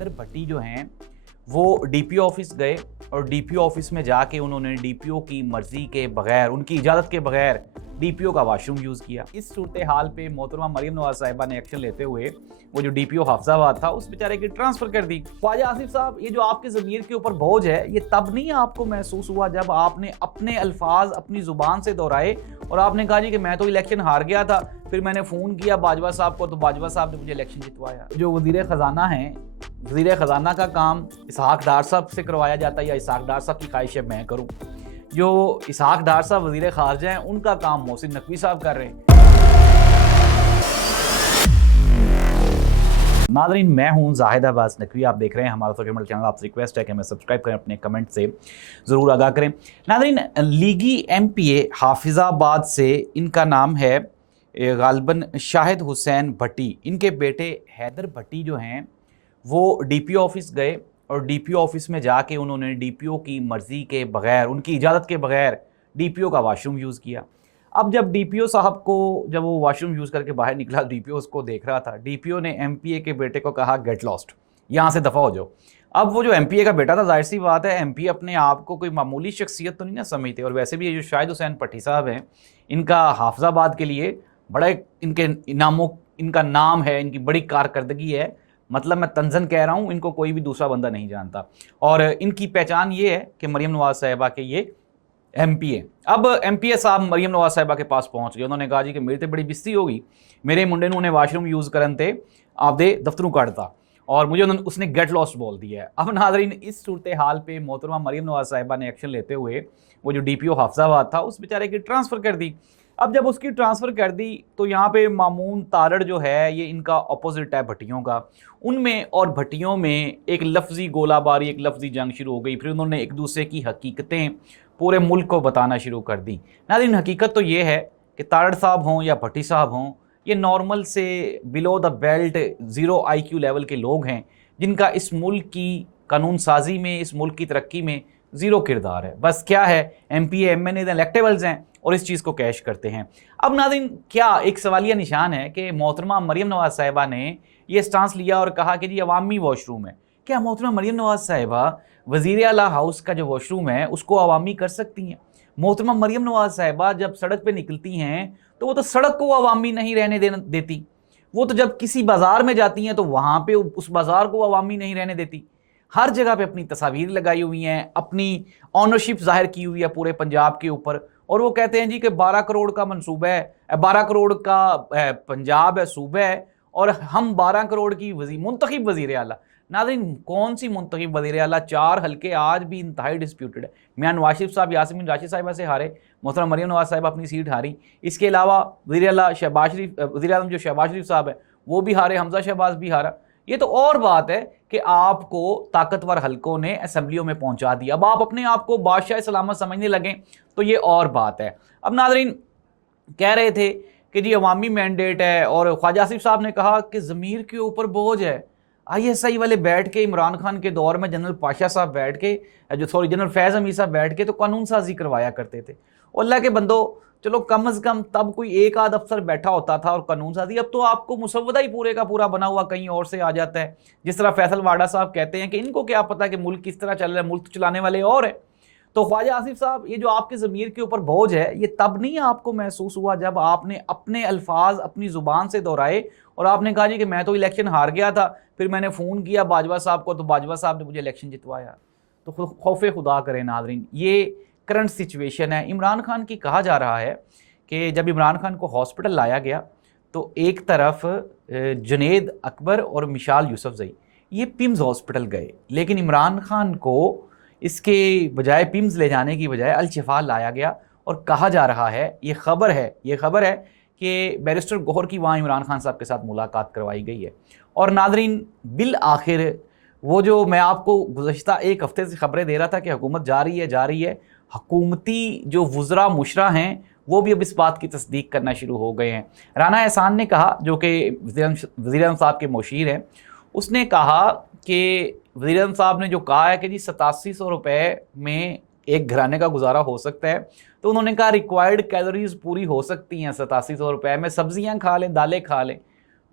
हैदर भट्टी जो हैं वो डीपीओ ऑफिस गए और डीपीओ ऑफिस में जाके उन्होंने डीपीओ की मर्जी के बगैर, उनकी इजाज़त के बगैर डीपीओ का वॉशरूम यूज़ किया। इस सूरत हाल पे मोहतरमा मरियम नवाज साहिबा ने एक्शन लेते हुए वो जो डीपीओ हाफिजाबाद था उस बेचारे की ट्रांसफ़र कर दी। ख्वाजा आसिफ साहब, ये जो आपके ज़मीर के ऊपर बोझ है, ये तब नहीं आपको महसूस हुआ जब आपने अपने अल्फाज अपनी ज़ुबान से दोहराए और आपने कहा जी कि मैं तो इलेक्शन हार गया था, फिर मैंने फ़ोन किया बाजवा साहब को तो बाजवा साहब ने मुझे इलेक्शन जितवाया। जो वज़ीर ख़जाना हैं, वज़ीर ख़जाना का काम इसहाक डार साहब से करवाया जाता है या इसहाक डार साहब की ख्वाहिश है मैं करूँ। जो इसहाक डार साहब वज़ीर ख़ारजा हैं उनका काम मोहसिन नकवी साहब कर रहे हैं। नाज़रीन, मैं हूँ जाहिद अब्बास नकवी, आप देख रहे हैं हमारा सोशल मीडिया चैनल। आपसे रिक्वेस्ट है कि हमें सब्सक्राइब करें, अपने कमेंट से ज़रूर आगाह करें। नाज़रीन, लीगी एमपीए हाफिज़ाबाद से, इनका नाम है गालिबन शाहिद हुसैन भट्टी। इनके बेटे हैदर भट्टी जो हैं वो डीपीओ ऑफिस गए और डीपीओ ऑफिस में जाके उन्होंने डीपीओ की मर्ज़ी के बगैर, उनकी इजाज़त के बगैर डीपीओ का वॉशरूम यूज़ किया। अब जब डीपीओ साहब को, जब वो वॉशरूम यूज़ करके बाहर निकला, डीपीओ उसको देख रहा था। डीपीओ ने एमपीए के बेटे को कहा गेट लॉस्ट, यहाँ से दफ़ा हो जाओ। अब वो जो एमपीए का बेटा था, जाहिर सी बात है एमपीए अपने आप को कोई मामूली शख्सियत तो नहीं ना समझते, और वैसे भी ये जो शाहिद हुसैन भट्टी साहब हैं, इनका हाफिज़ाबाद के लिए बड़ा इनके इनामों, इनका नाम है, इनकी बड़ी कारकर्दगी है। मतलब मैं तंजन कह रहा हूँ, इनको कोई भी दूसरा बंदा नहीं जानता। और इनकी पहचान ये है कि मरियम नवाज साहिबा के ये एमपीए। अब एमपीए साहब मरियम नवाज साहिबा के पास पहुंच गए। उन्होंने कहा जी कि मेरी तो बड़ी बिस्ती होगी, मेरे मुंडे ने उन्हें वाशरूम यूज़ करन थे आपदे दफ्तरों काटता, और मुझे उसने गेट लॉस्ट बोल दिया है। अब नाज़रीन, इस सूरत हाल पे मोहतरमा मरियम नवाज साहिबा ने एक्शन लेते हुए वो जो डीपीओ हाफिज़ाबाद था उस बेचारे की ट्रांसफ़र कर दी। अब जब उसकी ट्रांसफ़र कर दी तो यहाँ पे मामून तारड़ जो है, ये इनका अपोजिट है भट्टियों का। उनमें और भट्टियों में एक लफ्ज़ी गोलाबारी, एक लफ्ज़ी जंग शुरू हो गई। फिर उन्होंने एक दूसरे की हकीकतें पूरे मुल्क को बताना शुरू कर दी। नाज़रीन, हकीकत तो ये है कि तारड़ साहब हों या भट्टी साहब हों, ये नॉर्मल से below the belt zero IQ level के लोग हैं, जिनका इस मुल्क की कानून साजी में, इस मुल्क की तरक्की में ज़ीरो किरदार है। बस क्या है, एमपीए MNA इलेक्टेबल्स हैं और इस चीज़ को कैश करते हैं। अब नाज़रीन, क्या एक सवालिया निशान है कि मोहतरमा मरियम नवाज साहिबा ने ये स्टांस लिया और कहा कि जी अवामी वॉशरूम है। क्या मोहतरमा मरियम नवाज साहिबा वज़ीर आला हाउस का जो वॉशरूम है उसको अवामी कर सकती हैं? मोहतरमा मरियम नवाज साहिबा जब सड़क पे निकलती हैं तो वो तो सड़क को अवामी नहीं रहने देती। वो तो जब किसी बाज़ार में जाती हैं तो वहाँ पे उस बाज़ार को अवामी नहीं रहने देती। हर जगह पे अपनी तस्वीर लगाई हुई हैं, अपनी ऑनरशिप ज़ाहिर की हुई है पूरे पंजाब के ऊपर, और वो कहते हैं जी कि 12 करोड़ का मनसूबा है, 12 करोड़ का पंजाब है, सूबा है, और हम 12 करोड़ की मुंतखब वज़ीर आला। नाज़रीन, कौन सी मुंतखब वज़ीर आला? 4 हल्के आज भी इंतहाई डिस्प्यूटेड है। मियां नवाज शरीफ साहब यासीन राशिद साहिबा से हारे, मोहतरमा मरियम नवाज साहिबा अपनी सीट हारी। इसके अलावा वज़ीर आला शहबाज शरीफ, वज़ीर आज़म जो शहबाज शरीफ साहब है वो भी हारे, हमजा शहबाज भी हारा। ये तो और बात है कि आपको ताकतवर हलकों ने असेंबलियों में पहुंचा दिया। अब आप अपने आप को बादशाह सलामत समझने लगें तो ये और बात है। अब नाज़रीन, कह रहे थे कि जी अवामी मैंडेट है, और ख्वाजा आसिफ साहब ने कहा कि ज़मीर के ऊपर बोझ है। ISI वाले बैठ के, इमरान खान के दौर में जनरल पाशा साहब बैठ के, जनरल फैज़ हमीद साहब बैठ के तो कानून साजी करवाया करते थे। और अल्लाह के बंदो, चलो कम अज़ कम तब कोई एक आध अफसर बैठा होता था और कानून साजी। अब तो आपको मुसव्वदा ही पूरे का पूरा बना हुआ कहीं और से आ जाता है। जिस तरह फैसल वाडा साहब कहते हैं कि इनको क्या पता कि मुल्क किस तरह चल रहा है, मुल्क चलाने वाले और है। तो ख्वाजा आसिफ साहब, ये जो आपके ज़मीर के ऊपर बोझ है, ये तब नहीं आपको महसूस हुआ जब आपने अपने अल्फाज अपनी ज़ुबान से दोहराए और आपने कहा जी कि मैं तो इलेक्शन हार गया था, फिर मैंने फ़ोन किया बाजवा साहब को तो बाजवा साहब ने मुझे इलेक्शन जितवाया। तो खौफे खुदा करें नाज़रीन, ये करंट सिचुएशन है। इमरान खान की कहा जा रहा है कि जब इमरान खान को हॉस्पिटल लाया गया तो एक तरफ जुनैद अकबर और मिशाल यूसुफजई ये पिम्स हॉस्पिटल गए, लेकिन इमरान खान को इसके बजाय पिम्स ले जाने की बजाय अल शिफा लाया गया। और कहा जा रहा है, ये खबर है कि बैरिस्टर गौहर की वहाँ इमरान खान साहब के साथ मुलाकात करवाई गई है। और नाज़रीन, बिल आखिर वो जो मैं आपको गुज़श्ता एक हफ़्ते से ख़बरें दे रहा था कि हुकूमत जा रही है, हुकूमती जो वुज़रा मुशरा हैं वो भी अब इस बात की तस्दीक करना शुरू हो गए हैं। राना एहसान ने कहा, जो कि वज़ीर आज़म साहब के मुशीर हैं, उसने कहा कि वज़ीर आज़म साहब ने जो कहा है कि जी 8700 रुपये में एक घराने का गुजारा हो सकता है, तो उन्होंने कहा रिक्वायर्ड कैलोरीज़ पूरी हो सकती हैं 8700 रुपये में, सब्ज़ियाँ खा लें, दालें खा लें।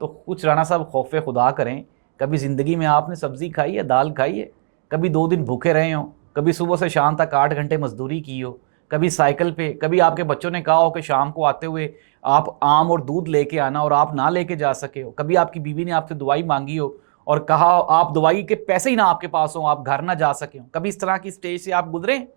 तो कुछ राना साहब खौफ खुदा करें कभी ज़िंदगी में आपने सब्ज़ी खाई है, दाल खाई है? कभी 2 दिन भूखे रहे हों? कभी सुबह से शाम तक 8 घंटे मज़दूरी की हो? कभी साइकिल पे, कभी आपके बच्चों ने कहा हो कि शाम को आते हुए आप आम और दूध लेके आना और आप ना लेके जा सके हो? कभी आपकी बीवी ने आपसे दवाई माँगी हो और कहा आप दवाई के पैसे ही ना आपके पास हों, आप घर ना जा सके हो? कभी इस तरह की स्टेज से आप गुज़रे हैं?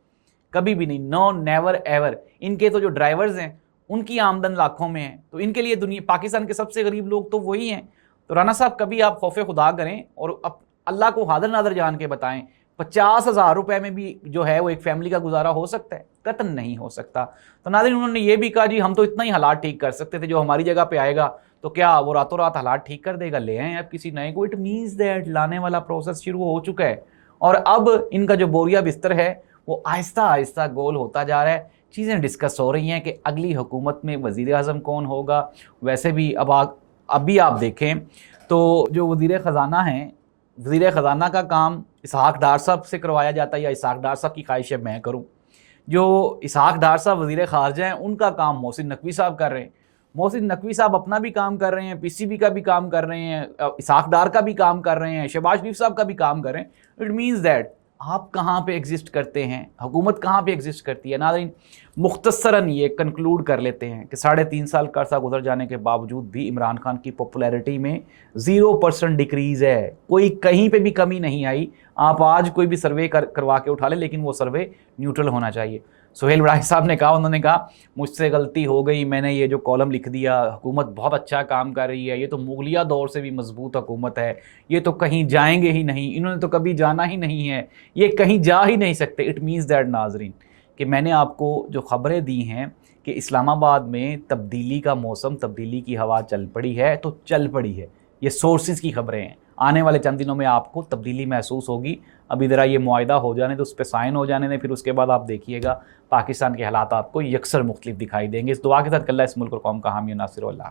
कभी भी नहीं, नो नेवर एवर। इनके तो जो ड्राइवर्स हैं, उनकी आमदन लाखों में है, तो इनके लिए दुनिया पाकिस्तान के सबसे गरीब लोग तो वही हैं। तो राना साहब कभी आप खौफ खुदा करें और अल्लाह को हादर नादर जान के बताएं, 50,000 रुपए में भी जो है वो एक फैमिली का गुजारा हो सकता है? कतन नहीं हो सकता। तो नाज़रीन उन्होंने ये भी कहा जी हम तो इतना ही हालात ठीक कर सकते थे, जो हमारी जगह पे आएगा तो क्या वो रातों रात हालात ठीक कर देगा? ले आएं आप किसी नए को। इट मीन्स दैट लाने वाला प्रोसेस शुरू हो चुका है और अब इनका जो बोरिया बिस्तर है वो आहिस्ता आहिस्ता गोल होता जा रहा है। चीज़ें डिस्कस हो रही हैं कि अगली हुकूमत में वज़ीर आज़म कौन होगा। वैसे भी अभी आप देखें तो जो वज़ीर ख़ज़ाना हैं, वज़ीर ख़ज़ाना का काम इसहाक़ डार साहब से करवाया जाता है या इसहाक़ डार साहब की ख्वाहिश है मैं करूँ। जो इसहाक़ डार साहब वज़ीर ख़ारजा हैं उनका काम मोहसिन नकवी साहब कर रहे हैं। मोहसिन नकवी साहब अपना भी काम कर रहे हैं, पीसीबी का भी काम कर रहे हैं, इसहाक़ डार का भी काम कर रहे हैं, शहबाज शरीफ साहब का भी काम कर रहे हैं। इट मीन्स दैट आप कहाँ पे एग्जिस्ट करते हैं, हुकूमत कहाँ पे एग्जिस्ट करती है। नाज़रीन मुख्तसरन ये कंक्लूड कर लेते हैं कि 3.5 साल का अरसा गुजर जाने के बावजूद भी इमरान खान की पॉपुलैरिटी में 0% डिक्रीज़ है, कोई कहीं पे भी कमी नहीं आई। आप आज कोई भी सर्वे करवा के उठा लें, लेकिन वो सर्वे न्यूट्रल होना चाहिए। सुहेल बड़ाई साहब ने कहा, उन्होंने कहा मुझसे गलती हो गई, मैंने ये जो कॉलम लिख दिया, हुकूमत बहुत अच्छा काम कर रही है, ये तो मुगलिया दौर से भी मजबूत हुकूमत है, ये तो कहीं जाएंगे ही नहीं, इन्होंने तो कभी जाना ही नहीं है, ये कहीं जा ही नहीं सकते। इट मीन्स दैट नाजरीन कि मैंने आपको जो ख़बरें दी हैं कि इस्लामाबाद में तब्दीली का मौसम, तब्दीली की हवा चल पड़ी है, तो चल पड़ी है। ये सोर्सेज़ की ख़बरें हैं। आने वाले चंद दिनों में आपको तब्दीली महसूस होगी। अभी ज़रा ये मुआहिदा हो जाने तो उस पर साइन हो जाने दें, फिर उसके बाद आप देखिएगा पाकिस्तान के हालात आपको यकसर मुख्तलिफ दिखाई देंगे। इस दुआ के साथ अल्लाह इस मुल्क और कौम का हामी नासिर।